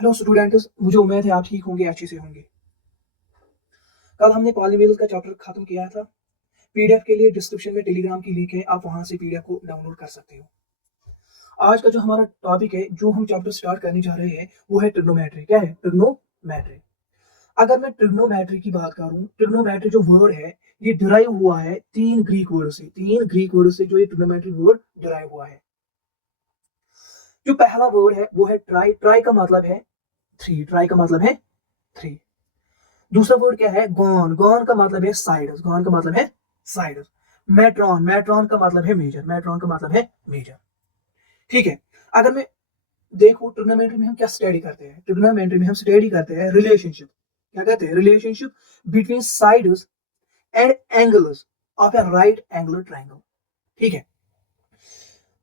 Hello students, मुझे उम्मीद है आप ठीक होंगे, अच्छे से होंगे। कल हमने पॉलीमोरल्स का चैप्टर खत्म किया था। पीडीएफ के लिए डिस्क्रिप्शन में टेलीग्राम की लिंक है, आप वहां से पीडीएफ को डाउनलोड कर सकते हो। आज का जो हमारा टॉपिक है, जो हम चैप्टर स्टार्ट करने जा रहे हैं, वो है ट्रिग्नोमेट्री। क्या है ट्रिग्नोमेट्री? अगर मैं ट्रिग्नोमेट्री की बात करूं, ट्रिग्नोमेट्री जो वर्ड है, ये डिराइव हुआ है तीन ग्रीक वर्ड से। जो ये ट्रिग्नोमेट्री वर्ड डिराइव हुआ है। जो पहला वर्ड है वो है ट्राई। ट्राई का मतलब है थ्री। ट्राई का मतलब है थ्री। दूसरा वर्ड क्या है? गॉन। गॉन का मतलब है साइडस। गॉन का मतलब है साइडस। मेट्रॉन। मेट्रॉन का मतलब है मेजर। मेट्रॉन का मतलब है मेजर। ठीक है। अगर मैं देखूं, ट्रिग्नोमेट्री में हम क्या स्टडी करते हैं? ट्रिग्नोमेट्री में हम स्टडी करते हैं रिलेशनशिप। क्या कहते हैं? Relationship between sides and angles of A right angular triangle. ठीक है।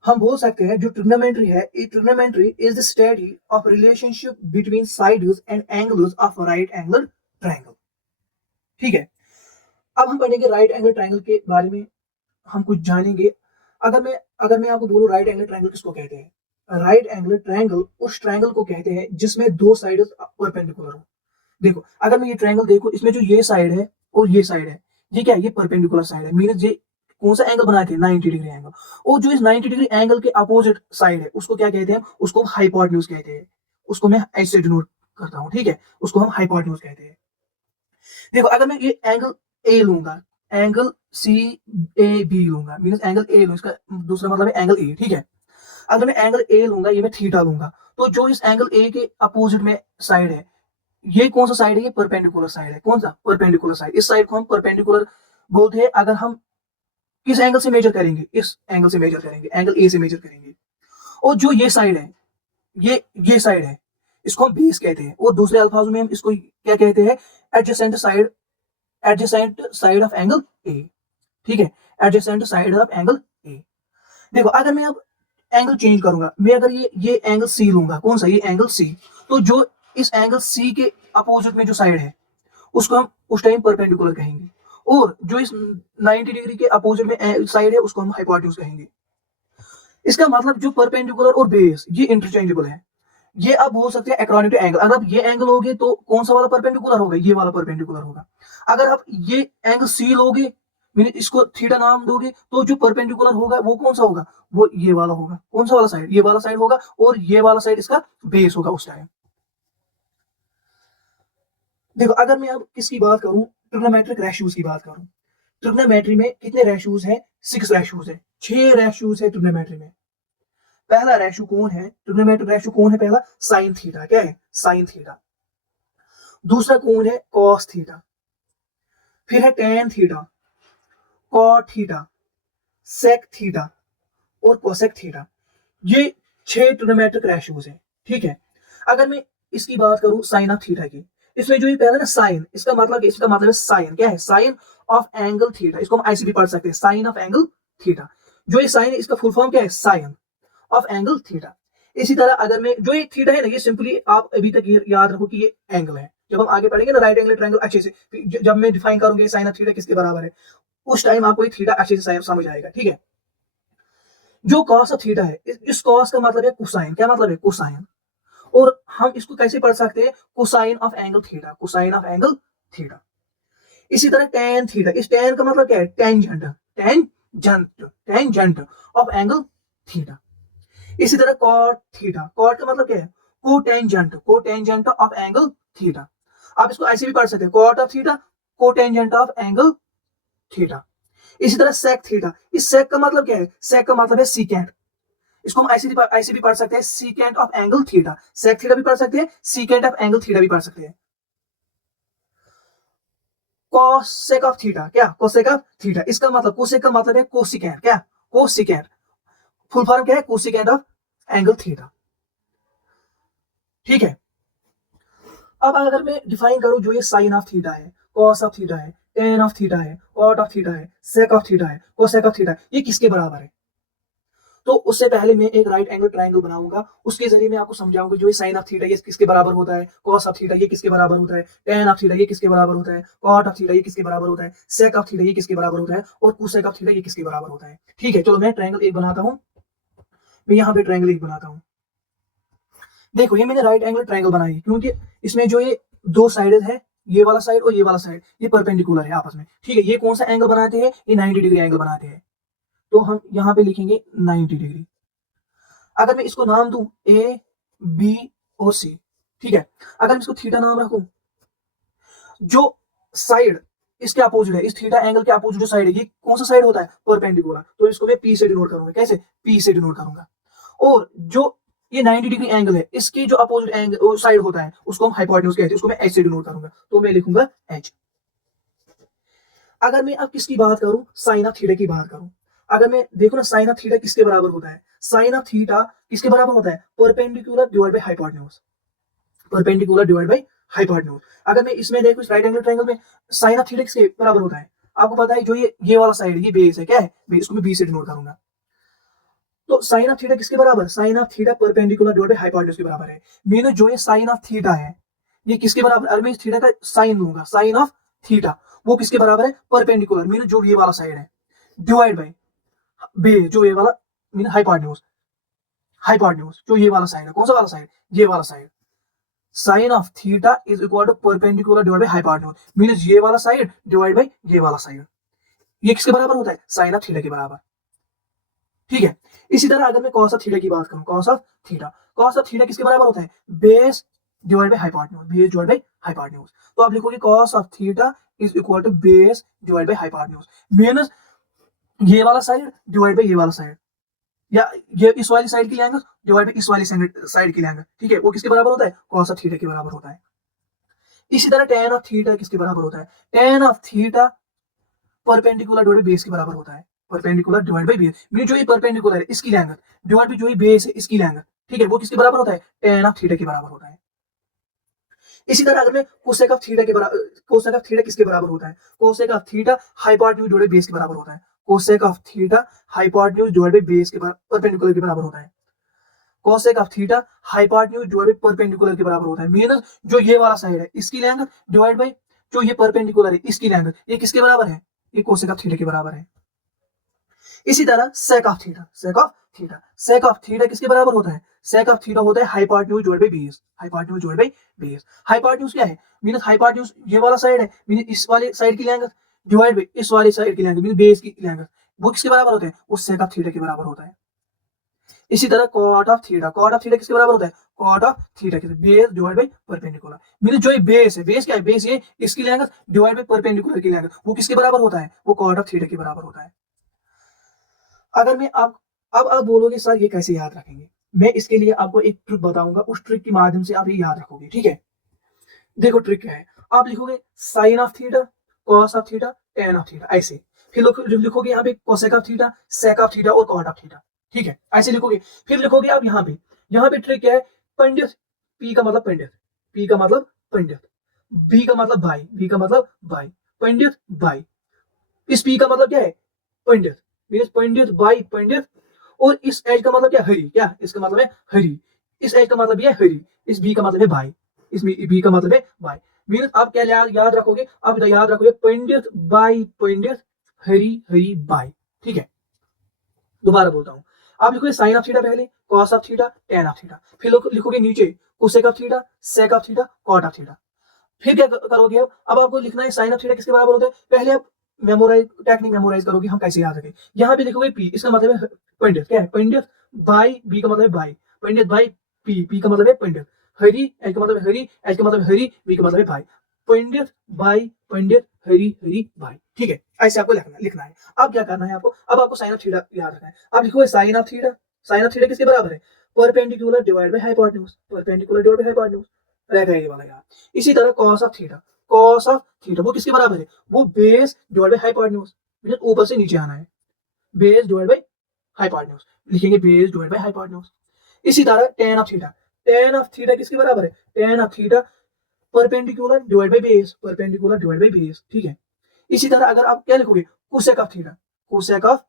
हम बोल सकते हैं जो ट्रिग्नोमेट्री है, trigonometry is the study of relationship between sides and angles of right angular triangle. ठीक है। अब हम पढ़ेंगे राइट एंगल ट्रायंगल के बारे में, हम कुछ जानेंगे। अगर मैं आपको बोलूं राइट एंगल ट्रायंगल किसको कहते हैं? राइट एंगल ट्रायंगल उस ट्रायंगल को कहते हैं जिसमें दो साइड परपेंडिकुलर हो। देखो, अगर मैं ये ट्रायंगल देखो, इसमें जो ये साइड है और ये साइड है, ये क्या है? ये परपेंडिकुलर साइड है। मीन ये कौन सा एंगल बनाए थे? 90 डिग्री एंगल। और जो इस 90 डिग्री एंगल के अपोजिट साइड है, उसको क्या कहते हैं? उसको हाइपोटेन्यूज कहते हैं। उसको मैं ऐसे डिनोट करता हूं। ठीक है। उसको हम हाइपोटेन्यूज कहते हैं। देखो, अगर मैं ये एंगल ए लूंगा, एंगल सी ए बी लूंगा, मीन एंगल ए लूं, इसका दूसरा मतलब है एंगल ए। ठीक है। अगर मैं एंगल ए लूंगा, ये मैं थीटा लूंगा, तो जो इस एंगल ए के अपोजिट में साइड है, ये कौन सा साइड है? ये परपेंडिकुलर साइड है। कौन सा? Perpendicular side. इस साइड को हम परपेंडिकुलर बोलते हैं। अगर हम किस एंगल से मेजर करेंगे? इस एंगल से मेजर करेंगे, एंगल ए से मेजर करेंगे। और जो ये साइड है, ये साइड है, इसको हम बेस कहते हैं। और दूसरे अल्फाजों में हम इसको क्या कहते हैं? Adjacent side. Adjacent side of angle A. ठीक है। Adjacent side of angle A. देखो, अगर मैं अब एंगल चेंज करूंगा, मैं अगर ये एंगल सी लूंगा, कौन सा? ये एंगल सी। तो जो इस एंगल सी के अपोजिट में जो साइड है, उसको हम उस टाइम परपेंडिकुलर कहेंगे। और जो इस 90 डिग्री के अपोजिट में साइड है, उसको हम हाइपोटेन्यूज कहेंगे। इसका मतलब जो परपेंडिकुलर और बेस, ये इंटरचेंजेबल है। ये आप बोल सकते हैं अकॉर्डिंग टू एंगल। अगर आप ये एंगल लोगे तो कौन सा वाला परपेंडिकुलर होगा? ये वाला परपेंडिकुलर होगा। अगर आप ये एंगल सी लोगे, मीन इसको थीटा नाम दोगे, तो जो परपेंडिकुलर होगा वो कौन सा होगा? वो ये वाला होगा। कौन सा वाला साइड? ये वाला साइड होगा। और ये वाला साइड इसका बेस होगा उस टाइम। देखो, अगर मैं अब किसकी बात करूं, ट्रिग्नोमेट्रिक रेशियोज की बात करूं। ट्रिग्नोमेट्री में कितने रेशियोज है? 6 रेशियोज है। 6 रेशियोज है ट्रिग्नोमेट्री में। पहला रेशियो कौन है? ट्रिग्नोमेट्रिक रेशियो कौन है? पहला साइन थीटा। क्या है? Sine theta. दूसरा कौन है? Cos theta. फिर है tan theta, cot theta, sec theta और कोसेक थीटा। ये 6 ट्रिग्नोमेट्रिक रेशियोज है। ठीक है। अगर मैं इसकी बात करूं साइन ऑफ थीटा की, इसमें जो ये पहला ना साइन, इसका मतलब है साइन। क्या है? Sine of angle theta. इसको हम ऐसे भी पढ़ सकते हैं, साइन ऑफ एंगल थीटा। जो ये साइन है, इसका फुल फॉर्म क्या है? Sine of angle theta. इसी तरह अगर मैं जो ये थीटा है ना, ये सिंपली आप अभी तक ये याद रखो कि ये एंगल है। जब हम आगे पढ़ेंगे ना राइट एंगल ट्रायंगल अच्छे से, जब मैं डिफाइन करूंगा साइन ऑफ थीटा किसके बराबर है, उस टाइम आपको ये थीटा अच्छे से समझ आएगा। ठीक है। जो कॉस ऑफ थीटा है, इस कॉस का मतलब है कोसाइन। क्या मतलब है? कोसाइन। और हम इसको कैसे पढ़ सकते हैं? Cosine of angle theta. Cosine of angle theta. इसी तरह टेन थीटा, इस टेन का मतलब क्या है? Tangent. Tangent. Tangent of angle theta. इसी तरह कॉट थीटा, कॉट का मतलब क्या है? Cotangent. Cotangent of angle theta. आप इसको ऐसे भी पढ़ सकते हैं, cot of theta, cotangent of angle theta. इसी तरह सेक थीटा, इस सेक का मतलब क्या है? सेक का मतलब है सीकेंट। इसको हम ऐसे भी पढ़ सकते हैं, secant of angle theta. Sec theta भी पढ़ सकते हैं, सीकेंट ऑफ एंगल थीटा भी पढ़ सकते हैं। कोसेक ऑफ थीटा, क्या? कोसेक ऑफ थीटा, इसका मतलब कोसेक का मतलब है कोसिकेंट। क्या? कोसिकेंट। फुल फॉर्म क्या है? Cosecant of angle theta. ठीक है। अब अगर मैं डिफाइन करूं, जो ये साइन ऑफ थीटा है, कॉस ऑफ थीटा है, टेन ऑफ थीटा है, कॉट ऑफ थीटा है, सेक ऑफ थीटा है, कोसेक ऑफ थीटा है, ये किसके बराबर है? तो उससे पहले मैं एक राइट एंगल ट्रायंगल बनाऊंगा, उसके जरिए मैं आपको समझाऊंगा जो ये साइन ऑफ थीटा ये किसके बराबर होता है, कॉस ऑफ थीटा ये किसके बराबर होता है, टेन ऑफ थीटा ये किसके बराबर होता है, कॉट ऑफ थीटा ये किसके बराबर होता है, सेक ऑफ थीटा ये किसके बराबर होता है, और कोसेक ऑफ थीटा ये किसके बराबर होता है। ठीक है। चलो मैं ट्रायंगल एक बनाता हूं। मैं यहाँ पे ट्रायंगल एक बनाता हूँ। देखो ये मैंने राइट एंगल ट्रायंगल बनाई है, क्योंकि इसमें जो ये दो साइड है, ये वाला साइड और ये वाला साइड, ये परपेंडिकुलर है आपस में, ठीक है। ये कौन सा एंगल बनाते हैं, ये 90 डिग्री एंगल बनाते हैं, तो हम यहाँ पे लिखेंगे 90 डिग्री। अगर मैं इसको नाम दूं ए बी और सी, ठीक है, अगर मैं इसको थीटा नाम रखूं, जो साइड इसके अपोजिट है, इस थीटा एंगल के अपोजिट जो साइड है, ये कौन सा साइड होता है, परपेंडिकुलर, तो इसको मैं पी से डिनोट करूंगा। कैसे, पी से डिनोट करूंगा। और जो ये 90 डिग्री एंगल है, इसकी जो अपोजिट एंगल साइड होता है, उसको हम हाइपोटेन्यूज कहते हैं, उसको मैं एच से डिनोट करूंगा, तो मैं लिखूंगा एच। अगर मैं अब किसकी बात करूं, साइन ऑफ थीटा की बात करूं, अगर मैं देखो ना, साइन ऑफ थीटा किसके बराबर होता है, साइन ऑफ थीटा किसके बराबर होता है, perpendicular divide by hypotenuse, perpendicular divide by hypotenuse. अगर मैं इसमें देखो, इस राइट एंगल ट्रायंगल में साइन ऑफ थीटा किसके बराबर होता है, आपको पता है, जो ये वाला साइड, ये बेस है, क्या है, इसको मैं बी से डिनोट करूंगा। तो साइन ऑफ थीटा किसके बराबर, sine of theta perpendicular divide by hypotenuse के बराबर है। मैंने जो ये साइन ऑफ थीटा है, ये किसके बराबर, अगर मैं इस थीटा का साइन लूंगा, साइन ऑफ थीटा, वो किसके बराबर है, परपेंडिकुलर, मीन जो ये वाला साइड है, डिवाइड बाय बे, जो ये वाला मीन हाइपोटेन्यूज, हाइपोटेन्यूज जो ये वाला साइड है, कौन सा वाला साइड, ये वाला side. Sine of theta is equal to perpendicular divide by hypotenuse, means ये वाला साइड डिवाइड बाय ये वाला साइड। ये किसके बराबर होता है, साइन ऑफ थीटा के बराबर, ठीक है। इसी तरह अगर मैं कॉस ऑफ थीटा की बात करूं, cos of theta, cos of theta किसके बराबर होता है, base divide by hypotenuse, base divide by hypotenuse. तो आप लिखोगे cos of theta is equal to base divide by hypotenuse, means ये वाला साइड डिवाइड बाय ये वाला साइड, या ये इस वाली साइड की लेंगे डिवाइड बाय इस वाली साइड की लेंगे, ठीक है, वो किसके बराबर होता है, कॉस ऑफ थीटा के बराबर होता है। इसी तरह tan ऑफ थीटा किसके बराबर होता है, tan of theta perpendicular divide by base के बराबर होता है, perpendicular divide by base, mean जो ये परपेंडिकुलर है इसकी लेंगे डिवाइड बाय जो ये बेस है इसकी लेंगे, ठीक है, वो किसके बराबर होता है, tan ऑफ थीटा के बराबर होता है। इसी तरह अगर मैं कोसेक ऑफ थीटा के बराबर, कोसेक ऑफ थीटा किसके बराबर होता है, cosec of theta hypotenuse divide by base के बराबर होता है, cosec of theta hypotenuse divide by base के बराबर, परपेंडिकुलर के बराबर होता है। Cosec of theta hypotenuse divide by perpendicular के बराबर होता है, मीन जो ये वाला साइड है इसकी लेंगे डिवाइड बाय जो ये परपेंडिकुलर है इसकी लेंगे, ये किसके बराबर है, ये कोसेक ऑफ थीटा के बराबर है। इसी तरह सेक of theta, sec of theta, sec of theta किसके बराबर होता है, सेक ऑफ थीटा होता है hypotenuse divide by base, hypotenuse divide by base. Hypotenuse क्या है, मीन हाइपोटेन्यूज ये वाला साइड है, मीन इस वाले साइड की लेंगे डिवाइड बाय इस वाली साइड की लेंगे, मीन बेस की लेंगे, वो किसके बराबर होते हैं, वो सेक ऑफ थीटा के बराबर होता है। इसी तरह cot of theta, cot of theta किसके बराबर होता है, कॉट ऑफ थीटा के base divide by perpendicular, mean जो ये बेस है, बेस क्या है, बेस ये इसकी लेंगे डिवाइड बाय परपेंडिकुलर की लेंगे, वो किसके बराबर होता है, वो कॉट ऑफ थीटा के बराबर होता है। अगर मैं अब आप बोलोगे सर ये कैसे याद रखेंगे, मैं इसके लिए आपको एक ट्रिक बताऊंगा, उस ट्रिक के माध्यम से आप ये याद रखोगे, ठीक है। देखो ट्रिक क्या है, आप लिखोगे sine of theta, cos of theta, tan of theta, ऐसे, फिर लिखोगे यहाँ पे cosec of theta, sec of theta और कॉट ऑफ थीटा, ठीक है, ऐसे लिखोगे। फिर लिखोगे आप यहाँ पे ट्रिक क्या है, पंडित, पी का मतलब पंडित, पी का मतलब पंडित, बी का मतलब भाई, बी का मतलब भाई, पंडित भाई, इस पी का मतलब क्या है, पंडित, मीन्स पंडित भाई पंडित, और इस एच का मतलब क्या, हरि, क्या इसका मतलब है हरि, इस एच का मतलब ये हरि, इस बी का मतलब है भाई, इस बी का मतलब है भाई, मीन्स आप क्या याद रखोगे, आप याद रखोगे पंडित बाई पंडित, हरि हरि बाई, ठीक है। दोबारा बोलता हूँ, आप लिखोगे साइन ऑफ थीटा पहले, cos of theta, tan of theta, फिर लिखोगे नीचे cosec of theta, sec of theta, cot of theta. फिर क्या करोगे, अब आपको लिखना है साइन ऑफ थीटा किसके बराबर होता है, पहले आप मेमोराइज टेक्निक मेमोराइज करोगे, हम कैसे याद रखें। यहाँ पे लिखोगे पी, इसका मतलब है पंडित, क्या है पंडित बाई, बी का मतलब है भाई, पंडित भाई पी, पी का मतलब है पंडित, हरि, एच का मतलब है हरि, एच का मतलब हरि, बी का मतलब है भाई, पंडित भाई पंडित हरि हरि भाई, ठीक है, ऐसे आपको लिखना है। अब क्या करना है आपको, अब आपको साइन ऑफ थीटा याद रखना है। अब लिखोगे sine of theta, sine of theta किसके बराबर है, perpendicular divide by hypotenuse, perpendicular divide by hypotenuse, रहेगा ये वाला यार। इसी तरह cos of theta, cos of theta वो किसके बराबर है, वो बेस डिवाइड बाय हाइपोटेन्यूज, मतलब ऊपर से नीचे आना है, बेस डिवाइड बाय हाइपोटेन्यूज, लिखेंगे बेस डिवाइड बाय हाइपोटेन्यूज। इसी तरह ten of theta, tan of theta किसके बराबर है, ten of theta perpendicular divide by base, perpendicular divide by base, ठीक है। इसी तरह अगर आप क्या लिखोगे, cosec of theta, cosec of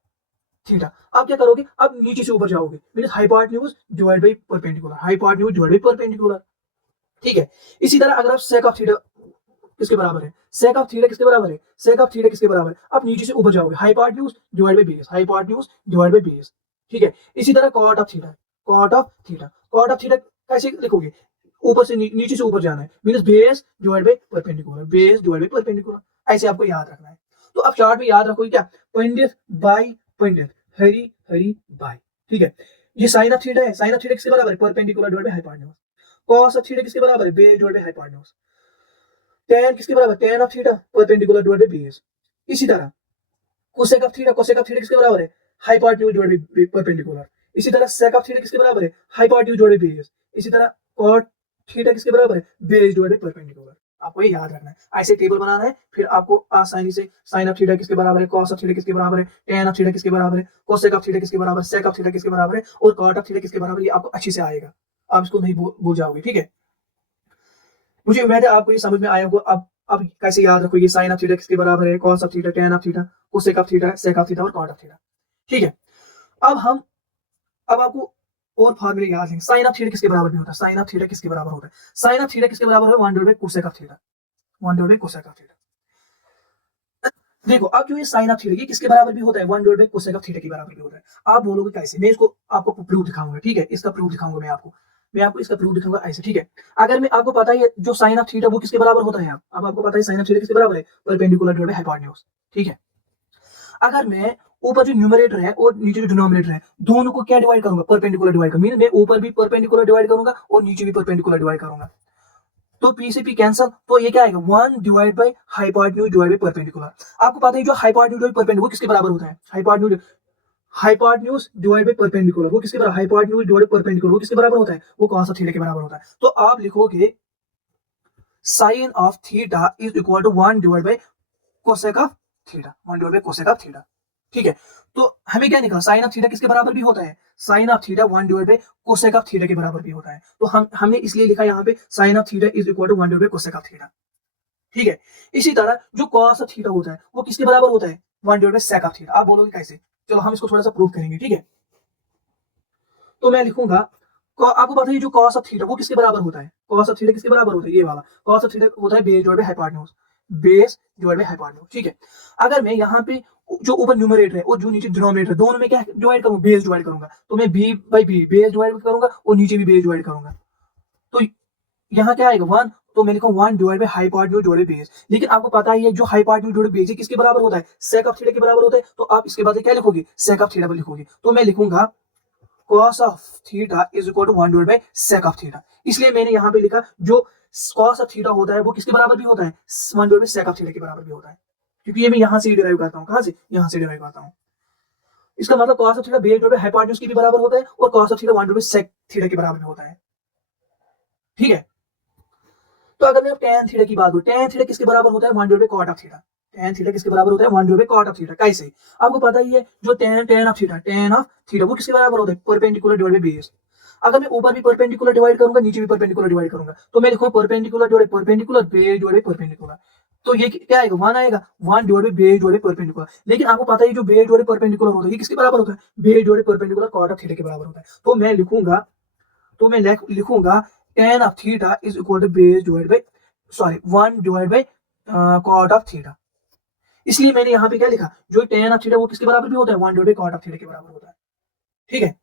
theta, आप क्या करोगे, आप नीचे से ऊपर जाओगे, means hypotenuse divide by perpendicular, hypotenuse divide by perpendicular, ठीक है। इसी तरह अगर आप सेक ऑफ थीटा किसके बराबर है, सेक ऑफ थीटा किसके बराबर है, सेक ऑफ थीटा किसके बराबर है, आप नीचे से ऊपर जाओगे, hypotenuse divide by base, hypotenuse divide by base, ठीक है। इसी तरह cot of theta, cot of theta, cot of theta कैसे लिखोगे, ऊपर से नीचे से ऊपर जाना है, means base divide by perpendicular, base divide by perpendicular, ऐसे आपको याद रखना है। तो अब चार्ट में याद रखोगे क्या, पंडित बाय पंडित, हरी हरी बाय, ठीक है। ये साइन ऑफ थीटा है, साइन ऑफ थीटा किसके बराबर है, perpendicular divide by hypotenuse. Cos of theta किसके बराबर है, base divide by hypotenuse. tan किसके बराबर, tan of theta perpendicular divide by base. इसी तरह cosec of theta, cosec of theta किसके बराबर है, हाइपोटेन्यूज डिवाइड बाय परपेंडिकुलर। इसी तरह सेक ऑफ थीटा किसके बराबर है, हाइपोटेन्यूज डिवाइड बाय बेस। इसी तरह कॉट थीटा किसके बराबर है, बेस डिवाइड बाय परपेंडिकुलर। आपको ये याद रखना है, ऐसे टेबल बनाना है, फिर आपको आसानी से साइन ऑफ थीटा किसके बराबर है, कॉस ऑफ थीटा किसके बराबर है, tan ऑफ थीटा किसके बराबर है, कोसेक ऑफ थीटा किसके बराबर है, सेक ऑफ थीटा किसके बराबर है और कॉट ऑफ थीटा किसके बराबर है, ये आपको अच्छे से आएगा, आप इसको नहीं भूल जाओगे, ठीक है। मुझे उम्मीद है आपको ये समझ में आया होगा। अब कैसे याद रखोगे, साइन ऑफ थीटा किसके बराबर है, cos of theta, tan of theta, cosec of theta, sec of theta और कॉट ऑफ थीटा, ठीक है। अब आपको और फार्मूले याद हैं। साइन ऑफ थीटा किसके बराबर भी होता है, साइन ऑफ थीटा किसके बराबर होता है, साइन ऑफ थीटा किसके बराबर है, 1 divide by cosec of theta, 1 divide by cosec of theta. देखो अब जो ये साइन ऑफ थीटा ये किसके बराबर भी होता है, 1 divide by cosec of theta के बराबर भी होता है। आप बोलोगे कैसे, मैं इसको आपको प्रूफ दिखाऊंगा, ठीक है, इसका प्रूफ दिखाऊंगा मैं आपको इसका प्रूफ दिखाऊंगा ऐसे, ठीक है। अगर मैं आपको पता है जो साइन ऑफ थीटा वो किसके बराबर होता है, अब आपको पता है साइन ऑफ थीटा किसके बराबर है, परपेंडिकुलर डिवाइड बाय हाइपोटेन्यूज, ठीक है। अगर मैं ऊपर जो न्यूमरेटर है और नीचे जो डिनोमिनेटर है दोनों को क्या डिवाइड करूंगा, परपेंडिकुलर डिवाइड करूंगा, मीन मैं ऊपर भी परपेंडिकुलर डिवाइड करूंगा और नीचे भी परपेंडिकुलर डिवाइड करूंगा, तो पी से पी कैंसल, तो ये क्या आएगा, 1 divide by hypotenuse divide by perpendicular. आपको पता है जो हाइपोटेन्यूज डिवाइड परपेंडिकुलर किसके बराबर होता है, हाइपोटेन्यूज डिवाइड बाय परपेंडिकुलर वो किसके बराबर, हाइपोटेन्यूज डिवाइड बाय परपेंडिकुलर वो किसके बराबर होता है, वो कॉस ऑफ थीटा के बराबर होता है। तो आप लिखोगे sine of theta is equal to 1 divide by cosec of theta, 1 divide by cosec of theta, ठीक है। तो हमें क्या निकला, साइन ऑफ थीटा किसके बराबर भी होता है, sine of theta 1 divide by cosec of theta के बराबर भी होता है। तो हमने इसलिए लिखा यहाँ पे sine of theta is equal to 1 divide by cosec of theta, ठीक है। इसी तरह जो कॉस ऑफ थीटा होता है वो किसके बराबर होता है, 1 divide by sec of theta. आप बोलोगे कैसे, चलो हम इसको थोड़ा सा प्रूव करेंगे, ठीक है। तो मैं लिखूंगा, आपको पता है जो कॉस ऑफ थीटा वो किसके बराबर होता है, कॉस ऑफ थीटा किसके बराबर होता है, ये वाला कॉस ऑफ थीटा होता है base divide by hypotenuse, base divide by hypotenuse, ठीक है। अगर मैं यहाँ पे जो ऊपर न्यूमरेटर है और जो नीचे डिनोमिनेटर है दोनों में क्या डिवाइड करूंगा, बेस डिवाइड करूंगा, तो मैं B by B base divide करूंगा और नीचे भी बेस डिवाइड करूंगा, तो यहाँ क्या आएगा 1, तो मैं लिखूंगा 1 divide by hypotenuse divide by base. लेकिन आपको पता ही है जो हाइपोटेन्यूज डिवाइड बाय बेस किसके बराबर होता है, सेक ऑफ थीटा के बराबर होता है, तो आप इसके बाद क्या लिखोगे, सेक ऑफ थीटा लिखोगे, तो मैं लिखूंगा cos of theta is equal to 1 divide by sec of theta. इसलिए मैंने यहाँ पे लिखा जो cos ऑफ थीटा होता है वो किसके बराबर भी होता है, 1 divide by sec of theta के बराबर भी होता है, क्योंकि ये मैं यहाँ से डिराइव करता हूँ, कहाँ से, यहाँ से डिराइव करता हूँ। इसका मतलब cos of theta base divide by hypotenuse के भी बराबर होता है और cos of theta 1 divide by sec theta के बराबर भी होता है, ठीक है। तो अगर मैं tan थीटा की बात करूं, tan थीटा किसके बराबर होता है, 1 divide by cot of theta, tan theta किसके बराबर होता है, 1 divide by cot of theta. कैसे, आपको पता ही है जो tan ऑफ थीटा वो किसके बराबर होता है, परपेंडिकुलर डिवाइड बाय बेस। अगर मैं ऊपर भी परपेंडिकुलर डिवाइड करूंगा नीचे भी परपेंडिकुलर डिवाइड करूंगा, तो मैं लिखूंगा perpendicular divide perpendicular base divide by perpendicular, तो ये क्या आएगा, 1 आएगा, 1 divide by base divide by perpendicular. लेकिन आपको पता है जो बेस डिवाइड बाय परपेंडिकुलर होता है ये किसके बराबर होता है, base divide by perpendicular cot of theta के बराबर होता है। तो मैं लिखूंगा tan of theta is equal to base divide by 1 divide by cot of theta. इसलिए मैंने यहाँ पे क्या लिखा, जो tan ऑफ थीटा वो किसके बराबर भी होता है, 1 divide by cot of theta के बराबर होता है, ठीक है।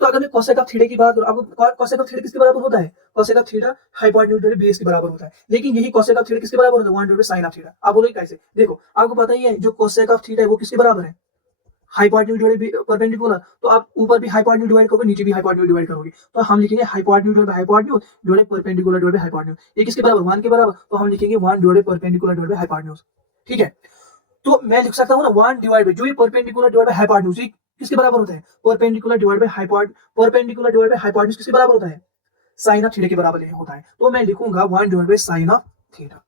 तो अगर मैं cosec ऑफ थीटा की बात करूं, आपको cosec ऑफ थीटा किसके बराबर होता है, cosec of theta hypotenuse divide base के बराबर होता है। लेकिन यही cosec ऑफ थीटा किसके बराबर होता है, 1 divide bye sin of theta. आप बोलोगे कैसे, देखो आपको पता ही है जो cosec ऑफ थीटा है वो किसके बराबर है, हाइपोटेन्यूज डिवाइड परपेंडिकुलर, तो आप ऊपर भी हाइपोटेन्यूज डिवाइड करोगे नीचे भी हाइपोटेन्यूज डिवाइड करोगे, तो हम लिखेंगे hypotenuse divide by hypotenuse divide perpendicular divide by hypotenuse. ये किसके बराबर, 1 के बराबर, तो हम लिखेंगे 1 divide perpendicular divide by hypotenuse, ठीक है। तो मैं लिख सकता हूँ ना 1 डिवाइड बाय जो ये परपेंडिकुलर डिवाइड बाय हाइपोटेन्यूज किसके बराबर होता है, परपेंडिकुलर डिवाइड बाय हाइपोटेन्यूज किसके बराबर होता है, साइन ऑफ थीटा के बराबर होता है। तो मैं लिखूंगा 1 divide by sine of theta.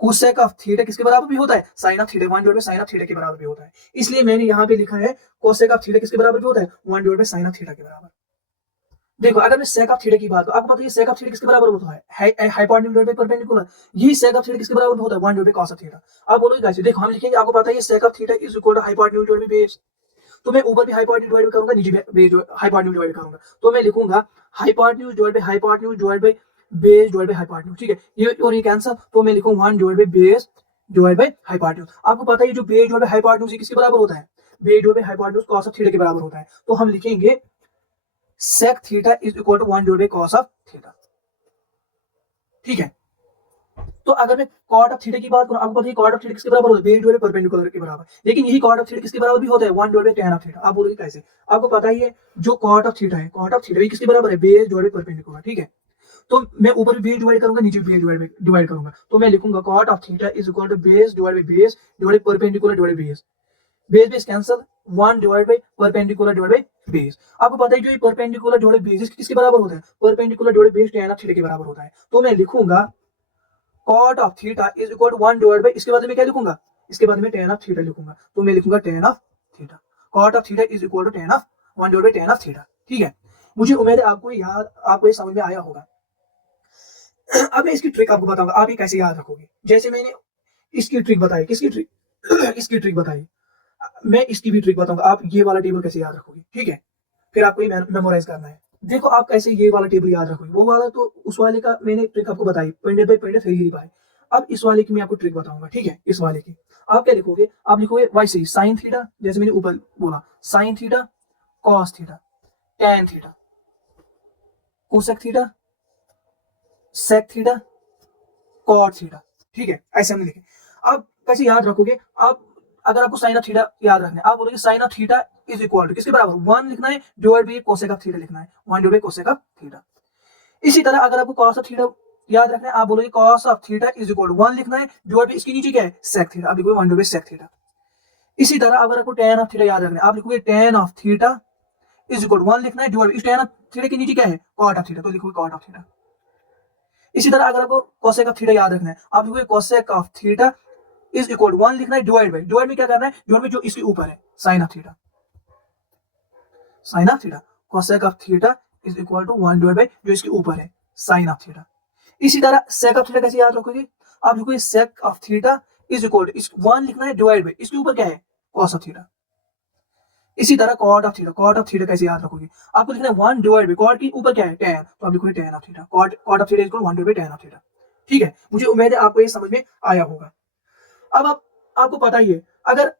Cosec of theta किसके बराबर भी होता है, sine of theta, 1 divide by sine of theta के बराबर भी होता है। इसलिए मैंने यहाँ पे लिखा है कोसेक ऑफ थीटा किसके बराबर भी होता है, 1 divide by sine of theta के बराबर। देखो अगर मैं सेक ऑफ थीटा की बात करूं, आपको पता है सेक ऑफ थीटा किसके बराबर होता है, हाइपोटेन्यूज डिवाइड बाय परपेंडिकुलर। यही सेक ऑफ थीटा किसके बराबर होता है, 1 divide by cos of theta. आप बोलोगे कैसे, देखो हम लिखेंगे, आपको पता है sec of theta is equal to hypotenuse divide by base, तो मैं ऊपर भी हाइपोटेन्यूज डिवाइड करूंगा नीचे भी हाइपोटेन्यूज डिवाइड करूंगा, तो मैं लिखूंगा hypotenuse divide by hypotenuse divide by base divide by hypotenuse, ठीक है। ये और ये कैंसल, तो मैं लिखूंगा 1 divide by base divide by hypotenuse. आपको पता है जो बेस डिवाइड बाय हाइपोटेन्यूज किसके बराबर होता है, base divide by hypotenuse cos of theta के बराबर होता है। तो हम लिखेंगे sec theta is equal to 1 divide by cos of theta. ठीक है, तो अगर मैं cot ऑफ थीटा की बात करूं, आपको पता है cot ऑफ थीटा किसके बराबर होता है, बेस डिवाइड परपेंडिकुलर के बराबर। लेकिन यही cot ऑफ थीटा किसके बराबर भी होता है, 1 divide by tan of theta. आप बोलोगे कैसे, आपको पता ही है जो cot ऑफ थीटा है, cot ऑफ थीटा भी किसके बराबर है, बेस डिवाइड परपेंडिकुलर। ठीक है, तो मैं ऊपर भी बेस डिवाइड करूंगा, नीचे भी बेस डिवाइड करूंगा, तो मैं लिखूंगा cot of theta is equal to base divide by base divide perpendicular divide base. Base base cancel, 1 divide by perpendicular divide by base. आपको पता है जो ये परपेंडिकुलर डिवाइड बेस किसके बराबर होता है, perpendicular divide base tan of theta के बराबर होता है। तो मैं लिखूंगा cot of theta is equal to 1 divide by, इसके बाद में क्या लिखूंगा, इसके बाद में tan ऑफ थीटा लिखूंगा, तो मैं लिखूंगा tan of theta. cot of theta is equal to tan of 1 divide by tan of theta. ठीक है, मुझे उम्मीद है आपको ये समझ में आया होगा। अब मैं इसकी ट्रिक आपको बताऊंगा, आप ये कैसे याद रखोगे। जैसे मैंने इसकी ट्रिक बताई, किसकी ट्रिक इसकी ट्रिक बताई, मैं इसकी भी ट्रिक बताऊंगा, आप ये वाला टेबल कैसे याद रखोगे। ठीक है, फिर आपको ये मेमोराइज करना है। देखो आप कैसे ये वाला टेबल याद रखोगे, वो वाला तो उस वाले का मैंने ट्रिक आपको बताई, पंडित बाई पंडित हरी बाई। अब इस वाले की मैं आपको ट्रिक बताऊंगा। ठीक है, इस वाले की आप क्या लिखोगे, आप लिखोगे वैसे ही साइन थीटा, जैसे मैंने ऊपर बोला sine theta, cos theta, tan theta, cosec theta, sec theta, cot theta. ठीक है, ऐसे हमने लिखे। आप कैसे याद रखोगे, आप अगर आपको साइन ऑफ थीटा याद रखना है, आप बोलोगे sine of theta is equal to किसके बराबर, 1 लिखना है divide by cosec of theta लिखना है, 1 divide by cosec of theta. इसी तरह अगर आपको कॉस ऑफ थीटा याद रखना है, आप बोलोगे cos of theta is equal to 1 लिखना है डिवाइड बाय इसके नीचे क्या है, सेक थीटा, आप लिखोगे 1 डिवाइड बाय सेक थीटा। इसी तरह अगर आपको tan ऑफ थीटा याद रखना है, आप लिखोगे tan of theta is equal to 1 लिखना है डिवाइड, इस tan ऑफ थीटा के नीचे क्या है, cot ऑफ थीटा, तो लिखोगे cot ऑफ थीटा। इसी तरह अगर आपको कोसेक ऑफ थीटा याद रखना है, आप लिखोगे cosec of theta is equal to 1 लिखना है डिवाइड में क्या करना है, डिवाइड में जो इसके ऊपर है sine of theta, sine of theta, cosec of theta is equal to 1 divide by जो इसके ऊपर है साइन ऑफ थीटा। इसी तरह सेक ऑफ थीटा कैसे याद रखोगे, आप लिखोगे sec of theta is equal to इस 1 लिखना है डिवाइड बाय इसके ऊपर क्या है, कॉस ऑफ थीटा। इसी तरह कॉट ऑफ थीटा कैसे याद रखोगे, आपको लिखना है 1 डिवाइड बाय कॉट के ऊपर क्या है, tan, तो आप लिखोगे tan of theta, cot of theta is equal to 1 divide by tan of theta. ठीक है, मुझे उम्मीद है आपको ये समझ में आया होगा। अब आपको पता ही है, अगर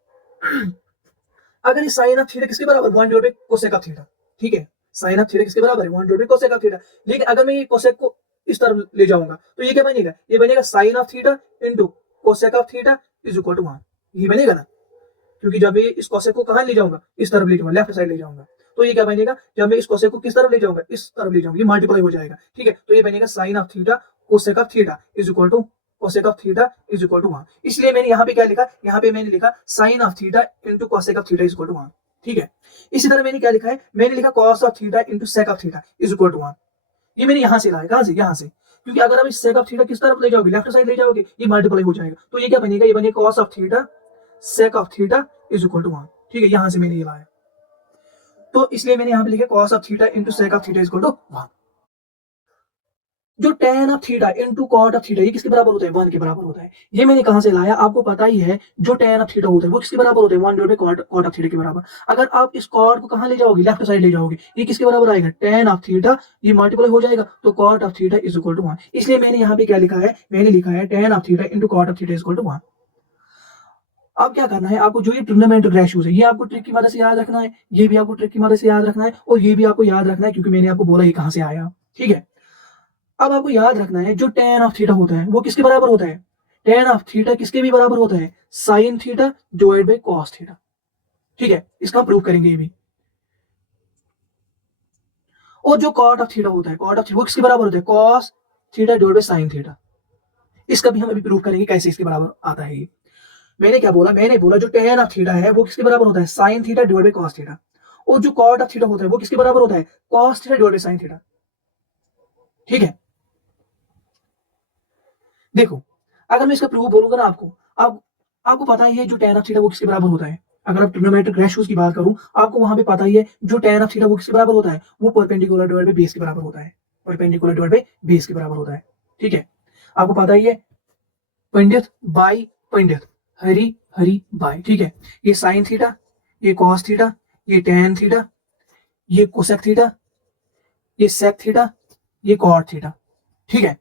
अगर ये साइन ऑफ थीटा किसके बराबर, 1 divide by cosec of theta. ठीक है, साइन ऑफ थीटा किसके बराबर है, 1 divide by cosec of theta. लेकिन अगर मैं ये कोसेक को इस तरफ ले जाऊंगा तो ये क्या बनेगा, ये बनेगा sine of theta into cosec of theta is equal to 1, ये बनेगा ना, क्योंकि जब ये इस कोसेक को कहां ले जाऊंगा, इस तरफ ले जाऊंगा, लेफ्ट साइड ले जाऊंगा, तो ये क्या बनेगा, जब मैं इस कोसेक को किस तरफ ले जाऊंगा, इस तरफ ले जाऊंगा, ये मल्टीप्लाई हो जाएगा। ठीक है, तो ये बनेगा sine of theta cosec of theta is equal to cosec of theta is equal to 1। इसलिए मैंने यहाँ पे क्या लिखा, यहाँ पे मैंने लिखा sine of theta into cosec of theta is equal to 1। ठीक है, इसी तरह मैंने क्या लिखा है, मैंने लिखा cos of theta into sec of theta is equal to 1। ये मैंने यहाँ से लाया, कहां से, यहाँ से, क्योंकि अगर आप इस सेक ऑफ थीटा किस तरफ ले जाओगे, लेफ्ट साइड ले जाओगे, ये मल्टीप्लाई हो जाएगा, तो ये क्या बनेगा, ये बनेगा cos of theta sec of theta is equal to 1। ठीक है, यहां से मैंने ये लाया, तो इसलिए मैंने यहाँ पे लिखा cos of theta into sec of theta is equal to 1। जो tan of theta into cot of theta ये किसके बराबर होता है, 1 के बराबर होता है। ये मैंने कहां से लाया, आपको पता ही है, जो tan ऑफ थीटा होता है वो किसके बराबर होता है, 1 divide by cot of theta के बराबर। अगर आप इस cot को कहां ले जाओगे, लेफ्ट साइड ले जाओगे, ये किसके बराबर आएगा, tan ऑफ थीटा, ये मल्टीप्लाई हो जाएगा, तो cot of theta is equal to 1। इसलिए मैंने यहाँ पे क्या लिखा है, मैंने लिखा है tan of theta into cot of theta is equal to 1। अब क्या करना है, आपको जो ये ट्रिग्नोमेट्रिक रेशियोज है ये आपको ट्रिक की मदद से याद रखना है, ये भी आपको ट्रिक की मदद से याद रखना है, और ये भी आपको याद रखना है क्योंकि मैंने आपको बोला ये कहां से आया। ठीक है, अब आपको याद रखना है जो tan ऑफ थीटा होता है वो किसके बराबर होता है, tan ऑफ थीटा किसके भी बराबर होता है, sine theta divide by cos theta. ठीक है, इसका प्रूव करेंगे ये भी। और जो cot ऑफ थीटा होता है, cot ऑफ थीटा वो किसके बराबर होता है, cos theta divide by sine theta. इसका भी हम अभी प्रूव करेंगे कैसे इसके बराबर आता है ये। मैंने क्या बोला, मैंने बोला जो tan ऑफ थीटा है वो किसके बराबर होता है, sine theta divide by cos theta. और जो cot ऑफ थीटा होता है वो किसके बराबर होता है, cos theta divide by sine theta. ठीक है, देखो अगर मैं इसका प्रूफ बोलूंगा ना आपको पता ही है जो tan ऑफ थीटा वो किसके बराबर होता है। अगर आप ट्रिग्नोमेट्रिक रेशियोज की बात करूं, आपको वहां पे पता ही है जो tan ऑफ थीटा वो किसके बराबर होता है, वो परपेंडिकुलर डिवाइड बाय बेस के बराबर होता है, परपेंडिकुलर डिवाइड बाय बेस के बराबर होता है। ठीक है, आपको पता ही है, पंडित बाई पंडित हरी हरी बाई। ठीक है, ये साइन थीटा, ये कॉस थीटा, ये tan थीटा, ये कोसेक थीटा, ये सेक थीटा, ये कॉट थीटा। ठीक है,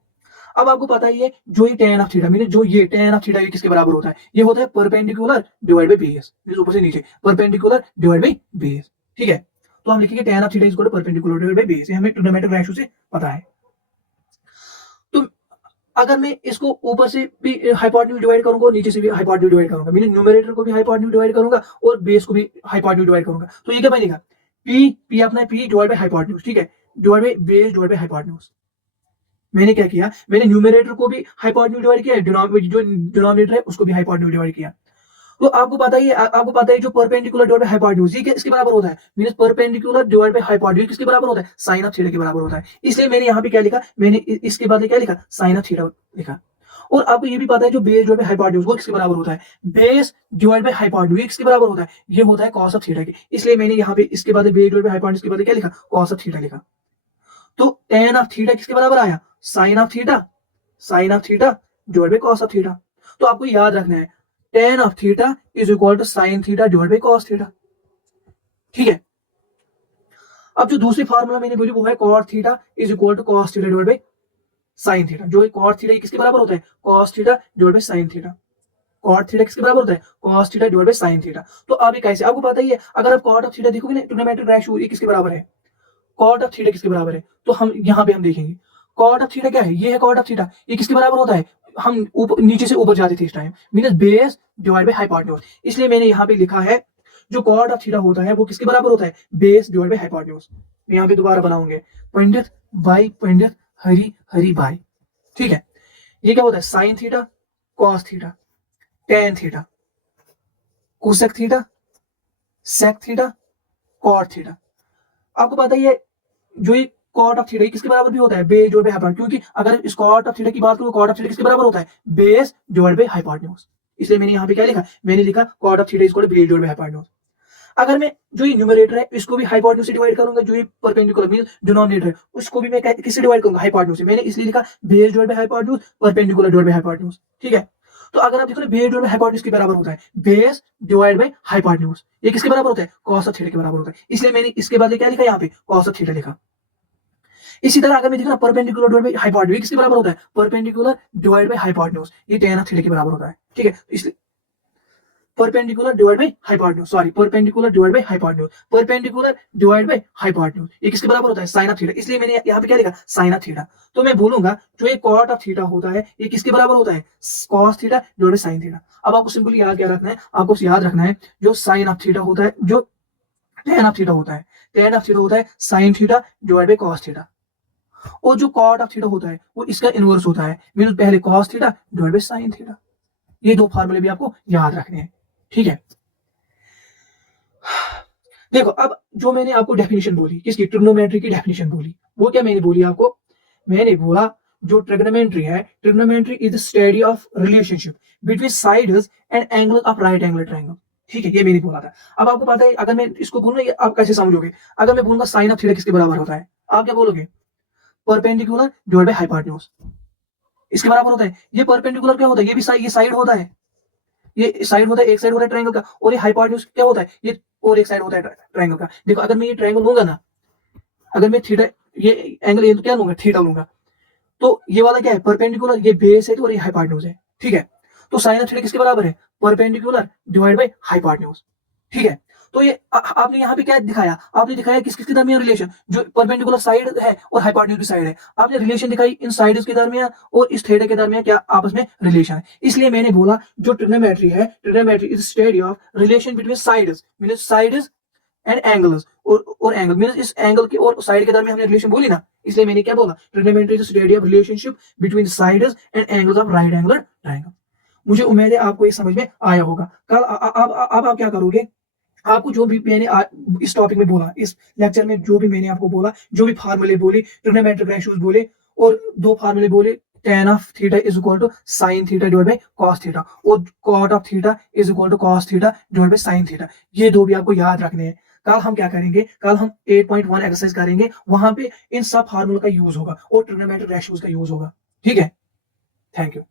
अब आपको पता ही है जो ये tan ऑफ थीटा, जो ये tan ऑफ थीटा ये किसके बराबर होता है, ये होता है परपेंडिकुलर डिवाइड बाय बेस, ऊपर से नीचे परपेंडिकुलर डिवाइड बाय बेस। ठीक है, तो हम लिखेंगे tan of theta is equal to perpendicular divided by base, ये हमें ट्रिग्नोमेट्रिक रेशियो से पता है। तो अगर मैं इसको ऊपर से भी हाइपोटेन्यूज डिवाइड करूंगा और नीचे से भी हाइपोटेन्यूज डिवाइड करूंगा, मीनिंग न्यूमरेटर को भी हाइपोटेन्यूज डिवाइड करूंगा और बेस को भी हाइपोटेन्यूज डिवाइड करूंगा, तो ये क्या बनेगा, p अपना p डिवाइड बाय हाइपोटेन्यूज, ठीक है, divide by base divide by hypotenuse. मैंने क्या किया, मैंने न्यूमरेटर को भी हाइपोटेन्यूज डिवाइड किया, जो डिनोमिनेटर है उसको भी हाइपोटेन्यूज डिवाइड किया। तो आपको पता है जो परपेंडिकुलर डिवाइड बाय हाइपोटेन्यूज ये किसके बराबर होता है, means perpendicular divide by hypotenuse किसके बराबर होता है, साइन ऑफ थीटा के बराबर होता है। इसलिए मैंने यहाँ पे क्या लिखा, मैंने इसके बाद क्या लिखा, साइन ऑफ थीटा लिखा। और आपको ये भी पता है जो बेस डिवाइड बाय हाइपोटेन्यूज वो किसके बराबर होता है, बेस डिवाइड बाय हाइपोटेन्यूज किसके बराबर होता है, ये होता है कॉस ऑफ थीटा के। इसलिए मैंने यहाँ पे इसके बाद बेस डिवाइड बाय हाइपोटेन्यूज के बाद क्या लिखा, कॉस ऑफ थीटा लिखा। तो tan ऑफ थीटा किसके बराबर आया, sine of theta divide by cos of theta. तो आपको याद रखना है tan of theta is equal to sine theta divide by cos theta, ठीक है। अब जो दूसरी फार्मूला मैंने बोली वो है cot theta is equal to cos theta divide by sine theta. जो cot थीटा किसके बराबर होता है, cos theta divide by sine theta. cot theta किसके बराबर होता है, cos theta divide by sine theta. तो अब ये कैसे, आपको पता ही है, अगर आप cot ऑफ थीटा देखोगे ना, ट्रिग्नोमेट्रिक रेशियो ये किसके बराबर है, cot ऑफ थीटा किसके बराबर है, तो हम यहाँ पे हम देखेंगे cot ऑफ थीटा क्या है, ये है cot ऑफ थीटा, ये किसके बराबर होता है, हम ऊपर नीचे से ऊपर जाते थे इस time, means base divide by hypotenuse. इसलिए मैंने यहाँ पे लिखा है जो cot ऑफ थीटा होता है वो किसके बराबर होता है, बेस डिवाइड बाय हाइपोटेन्यूज। मैं यहाँ पे दोबारा बनाऊंगे, पंडित बाई पंडित हरी हरी बाई, ठीक है। ये क्या होता है, sine theta cos theta tan theta cosec theta sec theta cot theta. आपको पता ही है जो ये कॉट ऑफ थीटा किसके बराबर भी होता है, बेस डिवाइड बाय हाइपोटेन्यूज, क्योंकि अगर इस कॉट ऑफ थीटा की बात करूं, कॉट ऑफ थीटा किसके बराबर होता है, बेस डिवाइड बाय हाइपोटेन्यूज। इसलिए मैंने यहाँ पे क्या लिखा, मैंने लिखा cot of theta is equal to base divide by hypotenuse. अगर मैं जो ये न्यूमरेटर है इसको भी हाइपोटेन्यूज से डिवाइड करूंगा, जो ये परपेंडिकुलर मींस डिनोमिनेटर है उसको भी मैं किससे डिवाइड करूंगा, हाइपोटेन्यूज से। मैंने इसलिए लिखा base divide by hypotenuse, perpendicular divide by hypotenuse, ठीक है। तो अगर आप देखो ना, बेस डिवाइड बाय हाइपोटेन्यूज के बराबर होता है बेस डिवाइड बाय हाइपोटेन्यूज, ये किसके बराबर होता है, कॉस ऑफ थीटा के बराबर होता है। इसलिए मैंने इसके बाद क्या लिखा यहाँ पे, कॉस ऑफ थीटा लिखा। इसी तरह अगर मैं देखो ना, परपेंडिकुलर डिवाइड बाय हाइपोटेन्यूज किसके बराबर होता है, परपेंडिकुलर डिवाइड बाय हाइपोटेन्यूज, ये tan ऑफ थीटा के बराबर होता है, ठीक है। इसलिए perpendicular divide by hypotenuse, sorry perpendicular divide by hypotenuse, perpendicular divide by hypotenuse ये किसके बराबर होता है, साइन ऑफ थीटा। इसलिए मैंने यहाँ पे क्या लिखा, साइन ऑफ थीटा। तो मैं बोलूंगा जो ये कॉट ऑफ थीटा होता है ये किसके बराबर होता है, cos theta divide by sine theta. अब आपको सिंपली याद क्या रखना है, आपको याद रखना है जो साइन ऑफ थीटा होता है, जो tan ऑफ थीटा होता है, tan ऑफ थीटा होता है sine theta divide by cos theta, और जो कॉट ऑफ थीटा होता है वो इसका इनवर्स होता है, मींस पहले cos theta divide by sine theta. ये दो फार्मूले भी आपको याद रखने हैं, ठीक है। देखो अब जो मैंने आपको डेफिनेशन बोली, किसकी, ट्रिग्नोमेट्री की डेफिनेशन बोली, वो क्या मैंने बोली आपको, मैंने बोला जो ट्रिग्नोमेट्री है, trigonometry is the study of relationship between sides and angle of right angle triangle, ठीक है, ये मैंने बोला था। अब आपको पता है अगर मैं इसको बोलूंगा आप कैसे समझोगे, अगर मैं बोलूंगा साइन ऑफ थीटा किसके बराबर होता है, आप क्या बोलोगे, परपेंडिकुलर डिवाइड बाय हाइपोटेन्यूज, इसके बराबर होता है। ये परपेंडिकुलर क्या होता है, ये भी ये साइड होता है, ये साइड होता है, एक साइड होता है ट्रायंगल का, और ये हाइपोटेन्यूज क्या होता है, ये और एक साइड होता है ट्रायंगल का। देखो अगर मैं ये ट्रायंगल लूंगा ना, अगर मैं थीटा ये एंगल ये तो क्या लूंगा, थीटा लूंगा, तो ये वाला क्या है, परपेंडिकुलर, ये बेस है और ये हाइपोटेन्यूज है, ठीक है। तो साइन ऑफ थीटा किसके बराबर है, परपेंडिकुलर डिवाइड बाय हाइपोटेन्यूज, ठीक है। तो ये आपने यहाँ पे क्या दिखाया, आपने दिखाया किस किसके दरमियान रिलेशन, जो परपेंडिकुलर साइड है और हाइपोटेन्यूज की साइड है, आपने रिलेशन दिखाई इन साइड्स के दरमियान और इस थीटा के दरमियान क्या आपस में रिलेशन है। इसलिए मैंने बोला जो ट्रिग्नोमेट्री है, trigonometry is study of relation between sides, means sides and angles, और एंगल मींस इस एंगल के और साइड के दरमियान हमने रिलेशन बोली ना, इसलिए मैंने क्या बोला, trigonometry is study of relationship between sides and angles of right angle triangle. मुझे उम्मीद है आपको ये समझ में आया होगा। कल अब आप क्या करोगे, आपको जो भी मैंने इस टॉपिक में बोला, इस लेक्चर में जो भी मैंने आपको बोला, जो भी फार्मूले बोले, ट्रिग्नोमेट्रिक रेशियोज बोले, और दो फार्मूले बोले, tan of theta is equal to sine theta divide by cos theta, और cot of theta is equal to cos theta divide by sine theta, ये दो भी आपको याद रखने हैं। कल हम क्या करेंगे, कल हम 8.1 एक्सरसाइज करेंगे, वहां पे इन सब फार्मूला का यूज होगा और ट्रिग्नोमेट्रिक रेशियोज का यूज होगा, ठीक है। Thank you.